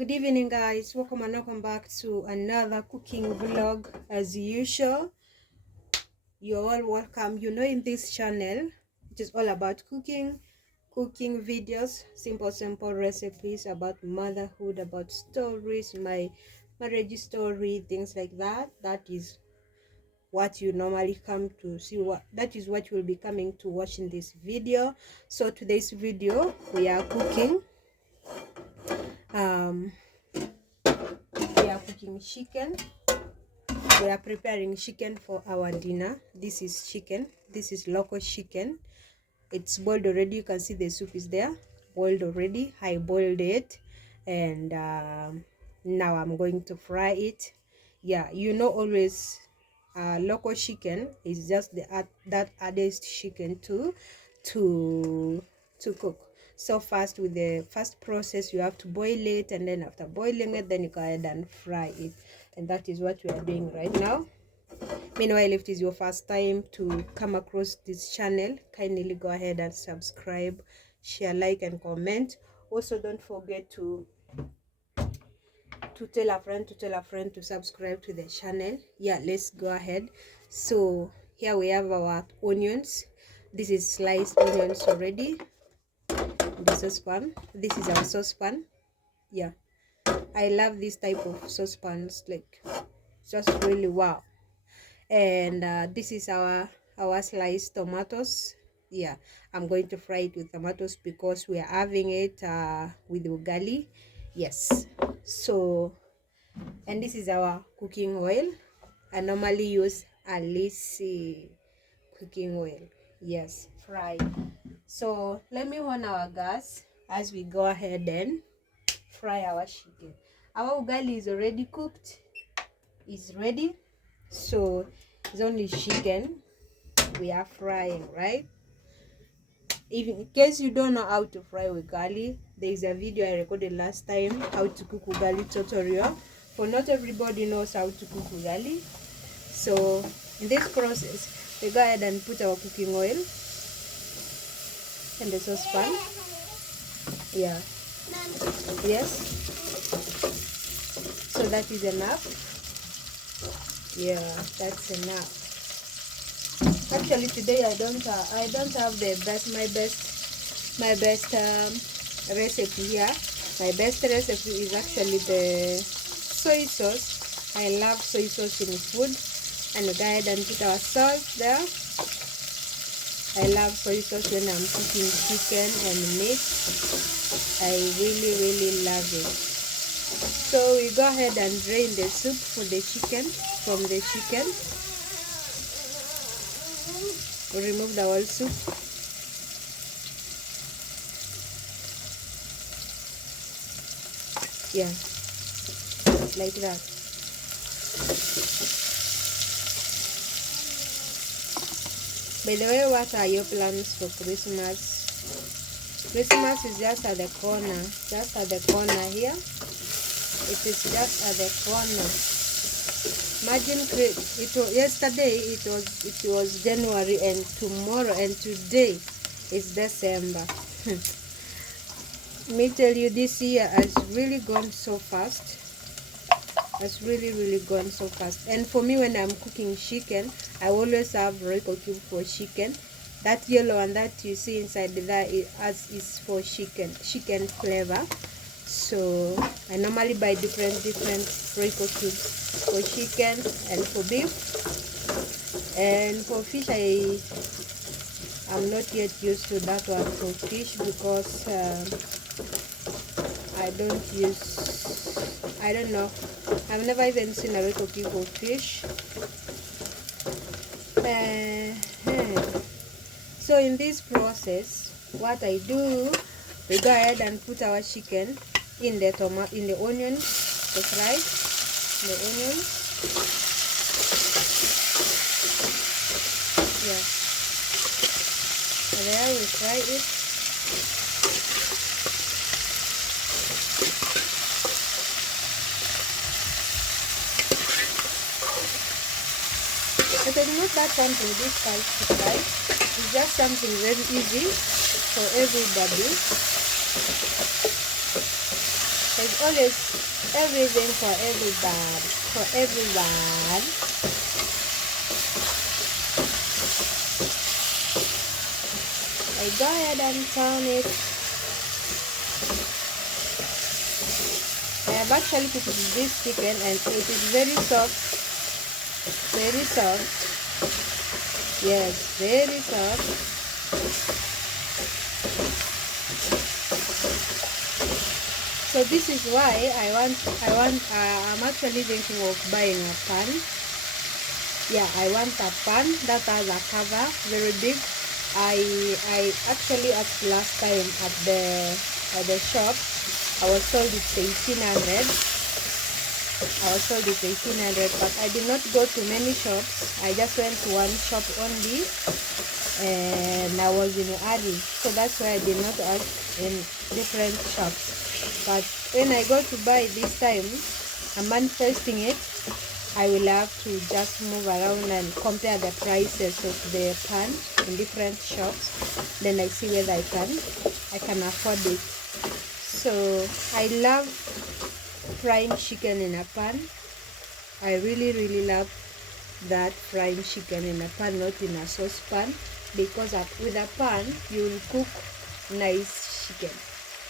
Good evening, guys. Welcome and welcome back to another cooking vlog. As usual, you're all welcome. You know, in this channel it is all about cooking videos, simple recipes about motherhood, about stories, my marriage story, things like that. That is what you normally come to see. That is what you will be coming to watch in this video. So today's video, we are cooking chicken. We are preparing chicken for our dinner. This is chicken. This is local chicken. It's boiled already. You can see the soup is there, boiled already. I boiled it, and now I'm going to fry it. Yeah, you know, always local chicken is just that added chicken to cook. So first, with the first process, you have to boil it, and then after boiling it, then you go ahead and fry it. And that is what we are doing right now. Meanwhile, if it is your first time to come across this channel, kindly go ahead and subscribe, share, like, and comment. Also, don't forget to tell a friend to subscribe to the channel. Yeah, let's go ahead. So here we have our onions. This is sliced onions already. The saucepan. This is our saucepan. Yeah, I love this type of saucepans, like just really wow. And this is our sliced tomatoes. Yeah, I'm going to fry it with tomatoes because we are having it with ugali. Yes. So, and this is our cooking oil. I normally use Alici cooking oil. Yes, fry. So let me on our gas as we go ahead and fry our chicken. Our ugali is already cooked. It's ready. So it's only chicken we are frying, right? In case you don't know how to fry ugali, there is a video I recorded last time, how to cook ugali tutorial. For not everybody knows how to cook ugali. So in this process, we go ahead and put our cooking oil in the saucepan. Yeah. Yes. So that is enough. Yeah, that's enough. Actually, today I don't have my best recipe here. My best recipe is actually the soy sauce. I love soy sauce in food. And we go ahead and put our salt there. I love soy sauce when I'm cooking chicken and meat. I really love it. So we go ahead and drain the soup from the chicken. We remove the whole soup. Yeah, like that. By the way, what are your plans for Christmas? Christmas is just at the corner here. It is just at the corner. Imagine, yesterday it was January, and tomorrow and today is December. Let me tell you, this year has really gone so fast. It's really gone so fast. And for me, when I'm cooking chicken, I always have Royco cube for chicken. That yellow and that you see inside there is for chicken flavor. So I normally buy different Royco cubes for chicken and for beef. And for fish, I'm not yet used to that one for fish because I don't know. I've never even seen a Royco cube for fish. So in this process, what I do, we go ahead and put our chicken in the onions, to fry the onions. Yeah. There we fry it. It is not that something difficult to fry. It's just something very easy for everybody. For There's always everything for everybody, for everyone. I go ahead and turn it. I have actually cooked this chicken and it is very soft. Very soft. Yes, very soft. So this is why I'm actually thinking of buying a pan. Yeah, I want a pan that has a cover, very big. I actually asked last time at the shop. I was told it's 1800. I was told it's 1800, but I did not go to many shops. I just went to one shop only, and I was in a hurry, so that's why I did not ask in different shops. But when I go to buy this time, I'm manifesting it. I will have to just move around and compare the prices of the pan in different shops. Then I see whether I can afford it. So I love frying chicken in a pan. I really love that frying chicken in a pan, not in a saucepan, because with a pan you will cook nice chicken.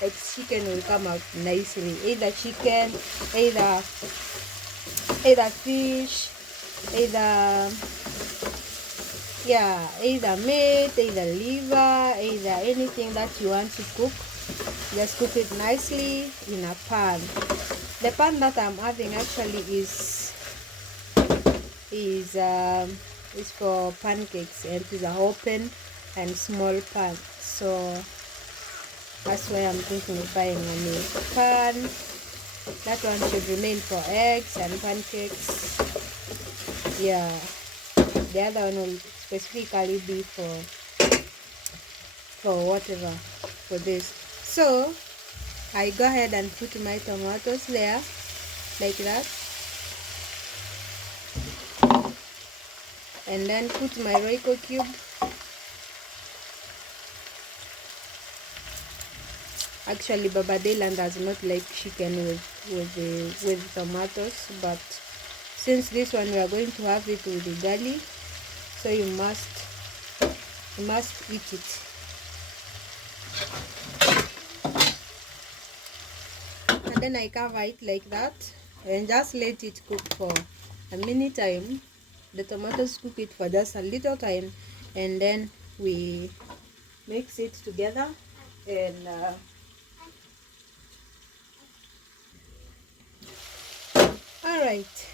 Like chicken will come out nicely. Either chicken, either fish, either meat, either liver, either anything that you want to cook. Just cook it nicely in a pan. The pan that I'm having actually is for pancakes, and it is an open and small pan. So that's why I'm thinking of buying a new pan. That one should remain for eggs and pancakes. Yeah, the other one will specifically be for whatever, for this. So I go ahead and put my tomatoes there like that, and then put my Royco cube. Actually, Baba Dylan does not like chicken with tomatoes, but since this one we are going to have it with the garlic, so you must eat it. And then I cover it like that and just let it cook for a minute time. The tomatoes cook it for just a little time, and then we mix it together. And all right,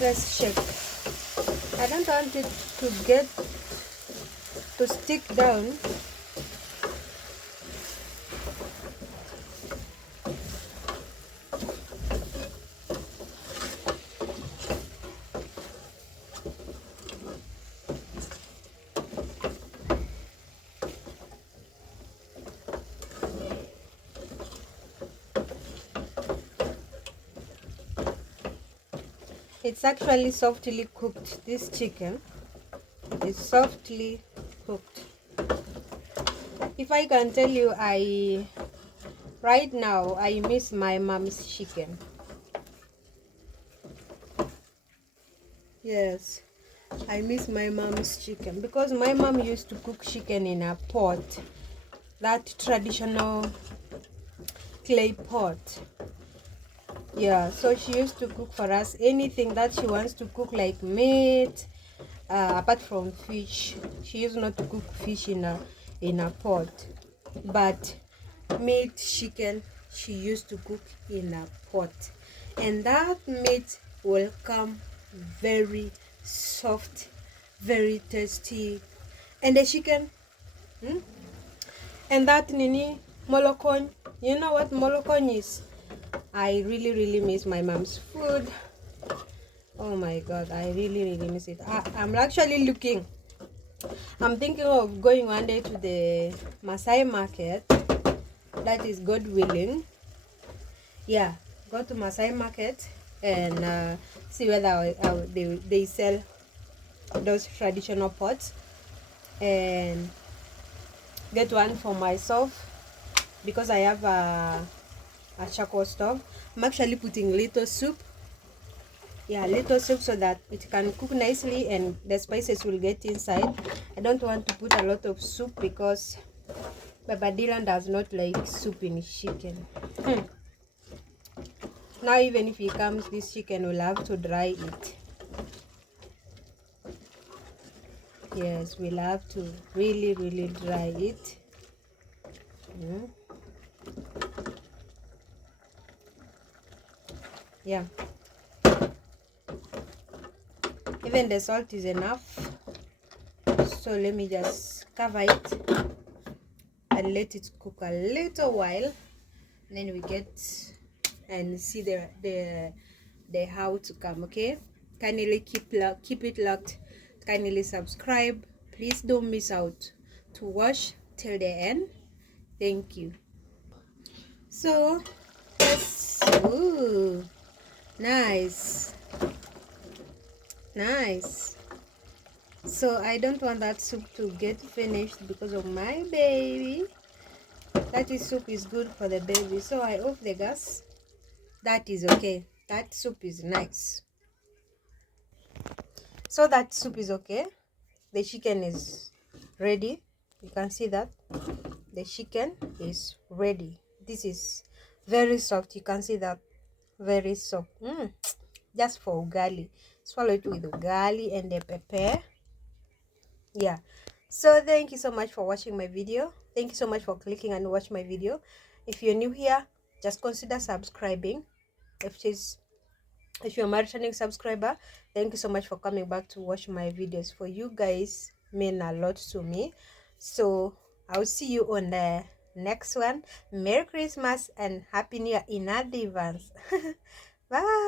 let's check. I don't want it to stick down. It's actually softly cooked. This chicken is softly cooked. If I can tell you, right now I miss my mom's chicken. Yes, I miss my mom's chicken, because my mom used to cook chicken in a pot, that traditional clay pot. Yeah, so she used to cook for us anything that she wants to cook, like meat, apart from fish. She used not to cook fish in a pot, but meat, chicken, she used to cook in a pot, and that meat will come very soft, very tasty. And the chicken, and that nini molokon, you know what molokon is? I really miss my mom's food. Oh my god, I really miss it. I'm actually I'm thinking of going one day to the Masai market. That is God willing. Yeah, go to Masai market and see whether they sell those traditional pots, and get one for myself, because I have a charcoal stove. I'm actually putting little soup. Yeah, little soup so that it can cook nicely and the spices will get inside. I don't want to put a lot of soup because Baba Dylan does not like soup in his chicken. Now even if he comes, this chicken will have to dry it. Yes, we'll have to really dry it. Yeah, even the salt is enough. So let me just cover it and let it cook a little while. Then we get and see the how to come. Okay, kindly keep it locked. Kindly subscribe. Please don't miss out to watch till the end. Thank you. So yes, ooh, nice. So I don't want that soup to get finished because of my baby. That is soup is good for the baby, so I off the gas. That is okay. That soup is nice. So that soup is okay. The chicken is ready. You can see that the chicken is ready. This is very soft. You can see that very soft. Just for ugali. Swallow it with ugali and the pepper. Yeah. So thank you so much for watching my video. Thank you so much for clicking and watch my video. If you're new here, just consider subscribing. If you're my returning subscriber, thank you so much for coming back to watch my videos. For you guys mean a lot to me. So I'll see you on the next one. Merry Christmas and Happy New Year in advance. Bye.